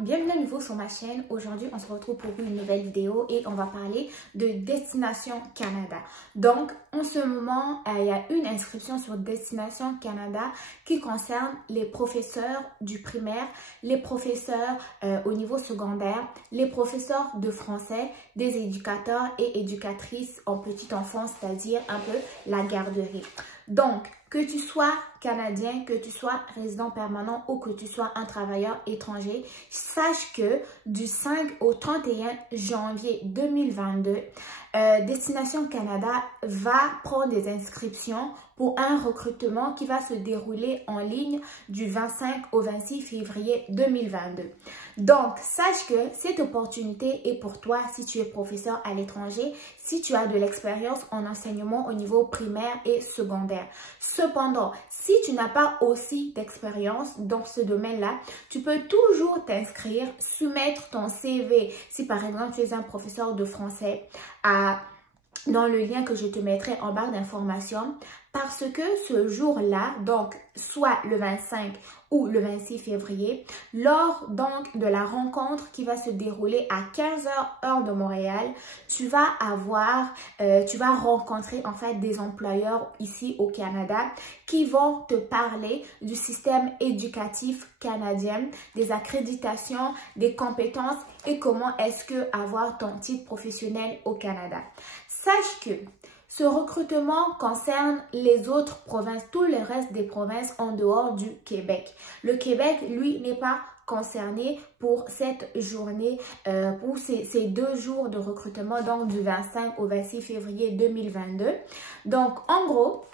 bienvenue à nouveau sur ma chaîne. Aujourd'hui, on se retrouve pour une nouvelle vidéo et on va parler de Destination Canada. Donc, en ce moment, il y a une inscription sur Destination Canada qui concerne les professeurs du primaire, les professeurs au niveau secondaire, les professeurs de français, des éducateurs et éducatrices en petite enfance, c'est-à-dire un peu la garderie. Donc, que tu sois canadien, que tu sois résident permanent ou que tu sois un travailleur étranger, sache que du 5 au 31 janvier 2022, Destination Canada va prendre des inscriptions pour un recrutement qui va se dérouler en ligne du 25 au 26 février 2022. Donc, sache que cette opportunité est pour toi si tu es professeur à l'étranger, si tu as de l'expérience en enseignement au niveau primaire et secondaire. Cependant, si tu n'as pas aussi d'expérience dans ce domaine-là, tu peux toujours t'inscrire, soumettre ton CV. Si par exemple tu es un professeur de français, dans le lien que je te mettrai en barre d'informations, parce que ce jour-là, donc soit le 25 ou le 26 février, lors donc de la rencontre qui va se dérouler à 15 h heure de Montréal, tu vas rencontrer en fait des employeurs ici au Canada qui vont te parler du système éducatif canadien, des accréditations, des compétences et comment est-ce que avoir ton titre professionnel au Canada. Sache que ce recrutement concerne les autres provinces, tout le reste des provinces en dehors du Québec. Le Québec, lui, n'est pas concerné pour cette journée, pour ces 2 jours de recrutement, donc du 25 au 26 février 2022. Donc, en gros,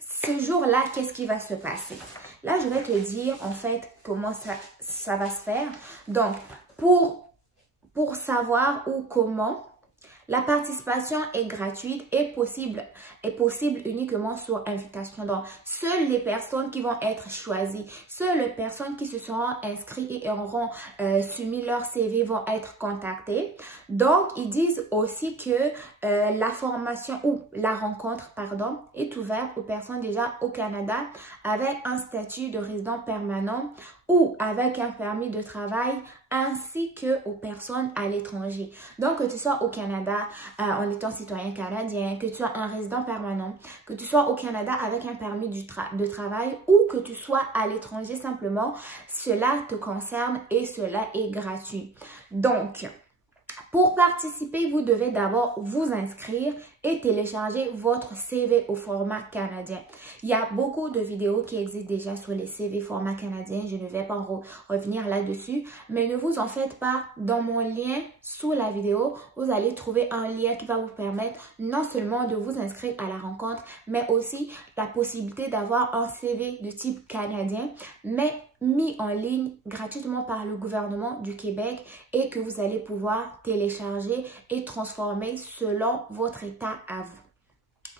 ce jour-là, qu'est-ce qui va se passer? Là, je vais te dire, en fait, comment ça va se faire. Donc, pour savoir ou comment, la participation est gratuite et possible uniquement sur invitation. Donc, seules les personnes qui vont être choisies, seules les personnes qui se seront inscrites et auront soumis leur CV vont être contactées. Donc, ils disent aussi que la formation ou la rencontre, pardon, est ouverte aux personnes déjà au Canada avec un statut de résident permanent ou avec un permis de travail, ainsi que aux personnes à l'étranger. Donc, que tu sois au Canada en étant citoyen canadien, que tu sois un résident permanent, que tu sois au Canada avec un permis de travail ou que tu sois à l'étranger simplement, cela te concerne et cela est gratuit. Donc, pour participer, vous devez d'abord vous inscrire et télécharger votre CV au format canadien. Il y a beaucoup de vidéos qui existent déjà sur les CV format canadien. Je ne vais pas revenir là-dessus, mais ne vous en faites pas. Dans mon lien sous la vidéo, vous allez trouver un lien qui va vous permettre non seulement de vous inscrire à la rencontre, mais aussi la possibilité d'avoir un CV de type canadien, mais mis en ligne gratuitement par le gouvernement du Québec et que vous allez pouvoir télécharger et transformer selon votre état à vous.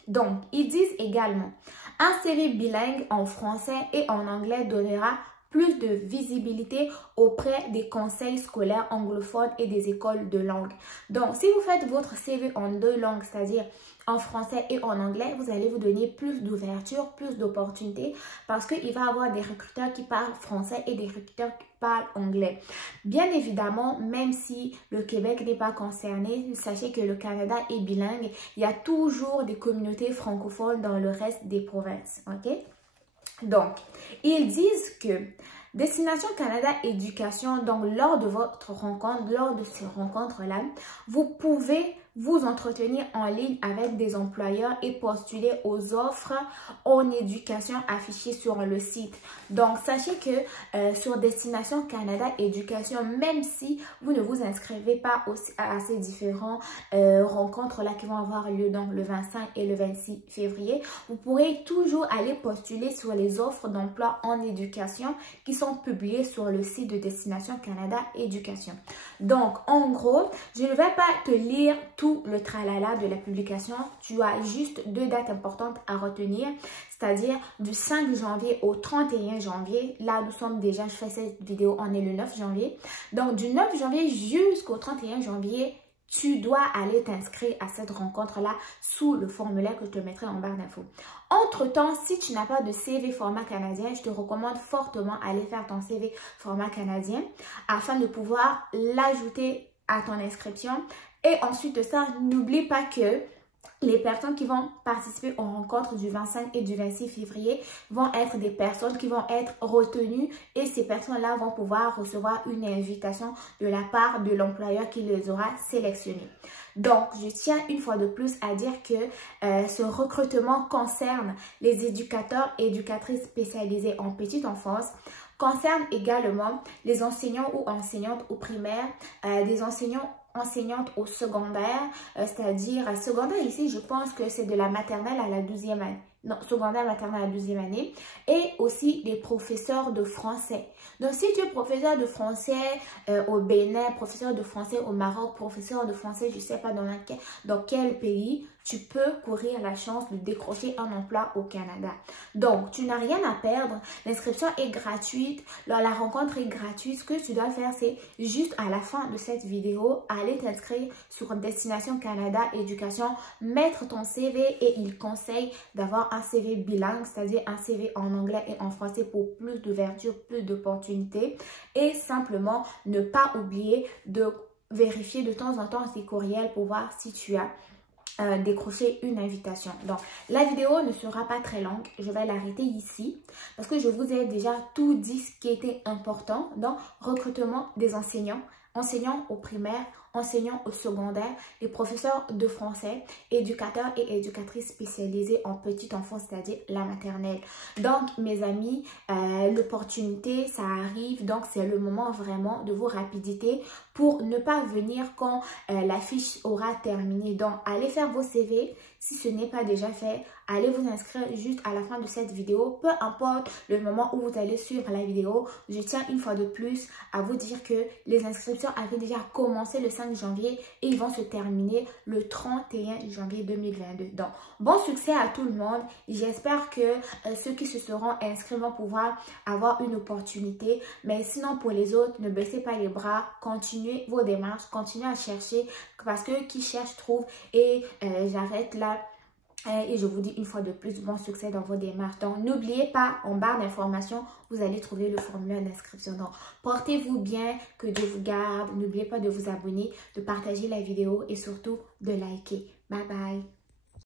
Donc, ils disent également, un CV bilingue en français et en anglais donnera plus de visibilité auprès des conseils scolaires anglophones et des écoles de langue. Donc, si vous faites votre CV en 2 langues, c'est-à-dire en français et en anglais, vous allez vous donner plus d'ouverture, plus d'opportunités parce qu'il va y avoir des recruteurs qui parlent français et des recruteurs qui parlent anglais. Bien évidemment, même si le Québec n'est pas concerné, sachez que le Canada est bilingue. Il y a toujours des communautés francophones dans le reste des provinces. Ok? Donc, ils disent que Destination Canada Éducation, donc lors de votre rencontre, lors de ces rencontres-là, vous pouvez vous entretenir en ligne avec des employeurs et postuler aux offres en éducation affichées sur le site. Donc, sachez que sur Destination Canada Éducation, même si vous ne vous inscrivez pas à ces différents rencontres-là qui vont avoir lieu donc le 25 et le 26 février, vous pourrez toujours aller postuler sur les offres d'emploi en éducation qui sont publiées sur le site de Destination Canada Éducation. Donc, en gros, je ne vais pas te lire tout le tralala de la publication. Tu as juste 2 dates importantes à retenir, c'est-à-dire du 5 janvier au 31 janvier. Là, nous sommes déjà, je fais cette vidéo, on est le 9 janvier. Donc, du 9 janvier jusqu'au 31 janvier, tu dois aller t'inscrire à cette rencontre-là sous le formulaire que je te mettrai en barre d'infos. Entre-temps, si tu n'as pas de CV format canadien, je te recommande fortement d'aller faire ton CV format canadien afin de pouvoir l'ajouter à ton inscription. Et ensuite de ça, n'oublie pas que les personnes qui vont participer aux rencontres du 25 et du 26 février vont être des personnes qui vont être retenues et ces personnes-là vont pouvoir recevoir une invitation de la part de l'employeur qui les aura sélectionnés. Donc, je tiens une fois de plus à dire que ce recrutement concerne les éducateurs et éducatrices spécialisés en petite enfance, concerne également les enseignants ou enseignantes au primaire, des enseignantes au secondaire, c'est-à-dire secondaire ici, je pense que c'est de la maternelle à la 12e année. Non, secondaire, maternelle à la 12e année. Et aussi les professeurs de français. Donc, si tu es professeur de français au Bénin, professeur de français au Maroc, professeur de français, je ne sais pas dans quel pays, tu peux courir la chance de décrocher un emploi au Canada. Donc, tu n'as rien à perdre. L'inscription est gratuite. La rencontre est gratuite. Ce que tu dois faire, c'est juste à la fin de cette vidéo, aller t'inscrire sur Destination Canada Éducation, mettre ton CV et il conseille d'avoir un CV bilingue, c'est-à-dire un CV en anglais et en français pour plus d'ouverture, plus d'opportunités et simplement ne pas oublier de vérifier de temps en temps tes courriels pour voir si tu as décrocher une invitation. Donc, la vidéo ne sera pas très longue. Je vais l'arrêter ici parce que je vous ai déjà tout dit ce qui était important dans recrutement des enseignants au primaire, enseignants au secondaire, les professeurs de français, éducateurs et éducatrices spécialisés en petite enfance, c'est-à-dire la maternelle. Donc, mes amis, l'opportunité, ça arrive. Donc, c'est le moment vraiment de vos rapidités pour ne pas venir quand la fiche aura terminé. Donc, allez faire vos CV. Si ce n'est pas déjà fait, allez vous inscrire juste à la fin de cette vidéo. Peu importe le moment où vous allez suivre la vidéo, je tiens une fois de plus à vous dire que les inscriptions avaient déjà commencé le 5 janvier et ils vont se terminer le 31 janvier 2022. Donc, bon succès à tout le monde. J'espère que ceux qui se seront inscrits vont pouvoir avoir une opportunité. Mais sinon, pour les autres, ne baissez pas les bras. Continuez vos démarches. Continuez à chercher parce que qui cherche trouve. Et j'arrête là. Et je vous dis une fois de plus, bon succès dans vos démarches. Donc, n'oubliez pas, en barre d'informations, vous allez trouver le formulaire d'inscription. Donc, portez-vous bien, que Dieu vous garde. N'oubliez pas de vous abonner, de partager la vidéo et surtout de liker. Bye bye.